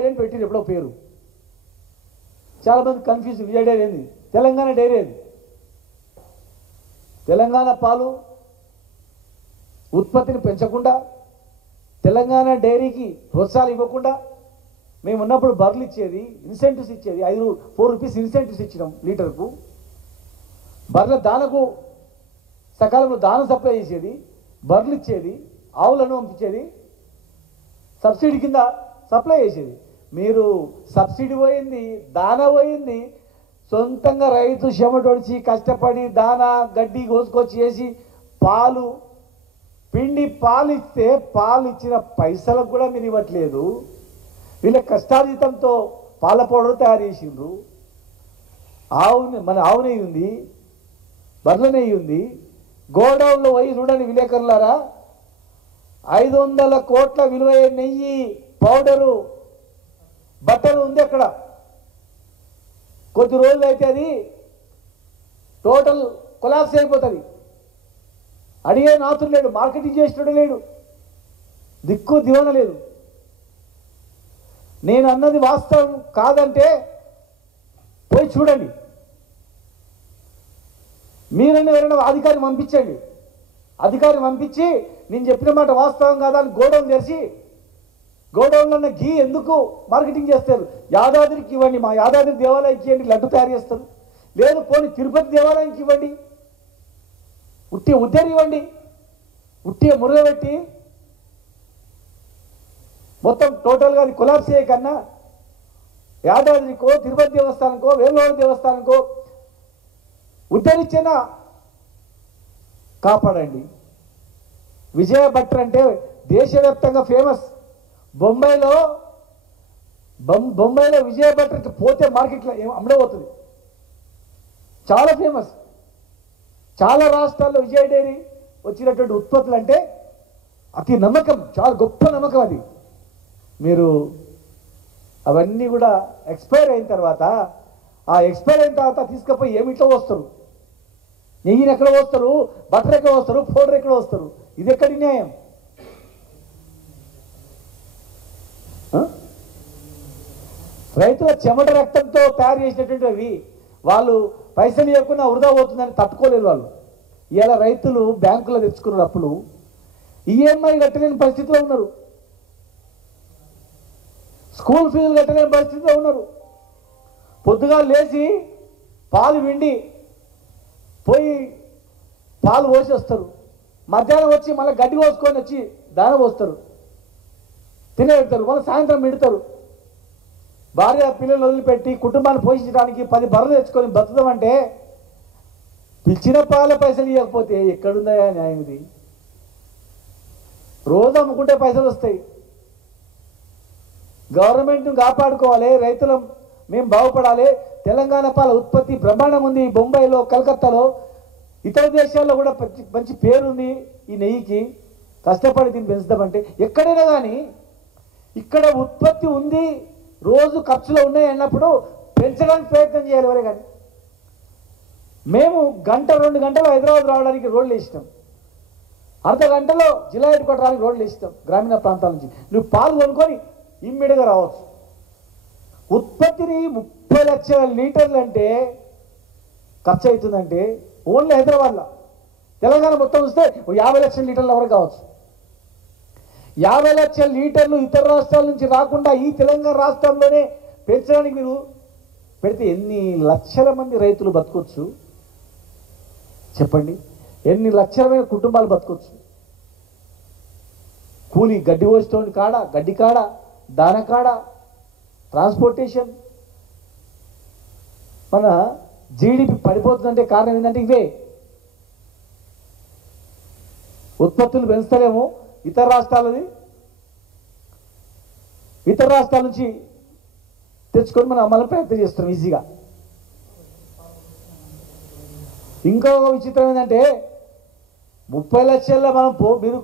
Dairy అని పెట్టింది ఎప్పుడో పేరు. చాలామంది కన్ఫ్యూజ్, విజయ డైరీ ఏంది? తెలంగాణ డైరీ అది. తెలంగాణ పాలు ఉత్పత్తిని పెంచకుండా, తెలంగాణ డైరీకి ప్రోత్సాహాలు ఇవ్వకుండా, మేము ఉన్నప్పుడు బర్రెలు ఇచ్చేది, ఇన్సెంటివ్స్ ఇచ్చేది, 4 రూపీస్ ఇన్సెంటివ్స్ ఇచ్చినాం లీటర్కు. బర్రెల దానకు సకాలంలో దానం సప్లై చేసేది, బర్రెలు ఇచ్చేది, ఆవులను పంపించేది, సబ్సిడీ కింద సప్లై చేసేది. మీరు సబ్సిడీ పోయింది, దానా పోయింది, సొంతంగా రైతు చెమటొడిచి కష్టపడి దానా గడ్డి కోసుకొచ్చి వేసి పాలు పిండి పాలు ఇస్తే పాలు ఇచ్చిన పైసలకు కూడా మీరు ఇవ్వట్లేదు. వీళ్ళ కష్టార్జితంతో పాల పౌడర్ తయారు చేసిండ్రు. మన ఆవు నెయ్యి ఉంది, బర్రెల నెయ్యి ఉంది. గోడౌన్లో పోయి చూడండి విలేకరులారా, 500 కోట్ల విలువైన నెయ్యి, పౌడరు, బట్టలు ఉంది అక్కడ. కొద్ది రోజులు అయితే అది టోటల్ కొలాప్స్ అయిపోతుంది. అడిగే నాతుడు లేడు, మార్కెటింగ్ చేసేటోడు లేడు, దిక్కు దివన లేదు. నేను అన్నది వాస్తవం కాదంటే పోయి చూడండి. మీరన్నా ఎవరైనా అధికారిని పంపించండి. అధికారిని పంపించి నేను చెప్పిన మాట వాస్తవం కాదా అని గోడౌన్ తెరిచి, గోడౌన్లో ఉన్న ఘీ ఎందుకు మార్కెటింగ్ చేస్తారు? యాదాద్రికి ఇవ్వండి, మా యాదాద్రి దేవాలయానికి ఇవ్వండి, లడ్డు తయారు చేస్తారు. లేదు పోనీ తిరుపతి దేవాలయానికి ఇవ్వండి, ఉట్టి ఉద్దరి ఇవ్వండి, ఉట్టి మురగబెట్టి మొత్తం టోటల్గా అది కొలాప్స్ చేయకన్నా యాదాద్రికో, తిరుపతి దేవస్థానంకో, వేములవాడ దేవస్థానంకో ఉద్ధరించినా కాపాడండి. విజయ భట్టర్ అంటే దేశవ్యాప్తంగా ఫేమస్. బొంబాయిలో విజయ భట్టర్ పోతే మార్కెట్లో అమ్మడబోతుంది, చాలా ఫేమస్. చాలా రాష్ట్రాల్లో విజయ డైరీ వచ్చినటువంటి ఉత్పత్తులు అంటే అతి నమ్మకం, చాలా గొప్ప నమ్మకం అది. మీరు అవన్నీ కూడా ఎక్స్పైర్ అయిన తర్వాత, ఆ ఎక్స్పైర్ అయిన తర్వాత తీసుకుపోయి ఏమిట్లో వస్తారు? నెయ్యిని ఎక్కడ వస్తారు? బటర్ ఎక్కడ వస్తారు? పౌడర్ ఎక్కడ వస్తారు? ఇది ఎక్కడి న్యాయం? రైతుల చెమట రక్తంతో తయారు చేసినటువంటి అవి వాళ్ళు పైసలు ఇవ్వకుండా వృధా పోతుందని తట్టుకోలేరు వాళ్ళు. ఇలా రైతులు బ్యాంకులో తెచ్చుకున్న అప్పులు ఈఎంఐ కట్టలేని పరిస్థితిలో ఉన్నారు, స్కూల్ ఫీజులు కట్టలేని పరిస్థితిలో ఉన్నారు. పొద్దుగా లేచి పాలు విండి పోయి పాలు పోసి వస్తారు, మధ్యాహ్నం వచ్చి మళ్ళీ గడ్డి కోసుకొని వచ్చి దాన పోస్తారు, తినేస్తారు, మళ్ళీ సాయంత్రం మిడతారు. భార్య పిల్లలు వదిలిపెట్టి కుటుంబాన్ని పోషించడానికి 10 బర్రెలు తెచ్చుకొని బతుకుతామంటే పిలిచిన పాల పైసలు ఇవ్వకపోతే ఎక్కడుందా న్యాయం? ఇది రోజు అమ్ముకుంటే పైసలు వస్తాయి. గవర్నమెంట్ను కాపాడుకోవాలి, రైతులు మేము బాగుపడాలి. తెలంగాణ పాల ఉత్పత్తి బ్రహ్మాండం ఉంది. బొంబాయిలో, కలకత్తాలో, ఇతర దేశాల్లో కూడా మంచి పేరుంది ఈ నెయ్యికి. కష్టపడి దీన్ని పెంచుదామంటే ఎక్కడైనా కానీ ఇక్కడ ఉత్పత్తి ఉంది, రోజు ఖర్చులు ఉన్నాయి అన్నప్పుడు పెంచడానికి ప్రయత్నం చేయాలి ఎవరే కానీ. మేము 1-2 గంటలు హైదరాబాద్ రావడానికి రోడ్లు వేసినాం, అర్ధ గంటలో జిల్లా హెడ్ క్వార్టర్ రావడానికి రోడ్లు వేసినాం. గ్రామీణ ప్రాంతాల నుంచి నువ్వు పాలు కొనుక్కొని ఇమ్మీడియట్గా రావచ్చు. ఉత్పత్తిని 30 లక్షల లీటర్లు అంటే ఖర్చు అవుతుందంటే ఓన్లీ హైదరాబాద్లో. తెలంగాణ మొత్తం చూస్తే 50 లక్షల లీటర్ల వరకు కావచ్చు. 50 లక్షల లీటర్లు ఇతర రాష్ట్రాల నుంచి రాకుండా ఈ తెలంగాణ రాష్ట్రంలోనే పెంచడానికి మీరు పెడితే ఎన్ని లక్షల మంది రైతులు బతకొచ్చు చెప్పండి? ఎన్ని లక్షలమైన కుటుంబాలు బతకొచ్చు? కూలి గడ్డి పోసేటోని కాడ, గడ్డి కాడ, దాన కాడ, ట్రాన్స్పోర్టేషన్. మన జీడిపి పడిపోతుందంటే కారణం ఏంటంటే ఇవే. ఉత్పత్తులు పెంచుతారేమో ఇతర రాష్ట్రాలది, ఇతర రాష్ట్రాల నుంచి తెచ్చుకొని మనం అమ్మాలని ప్రయత్నం చేస్తున్నాం ఈజీగా. ఇంకొక విచిత్రం ఏంటంటే 30 లక్షల్లో మనం మీరు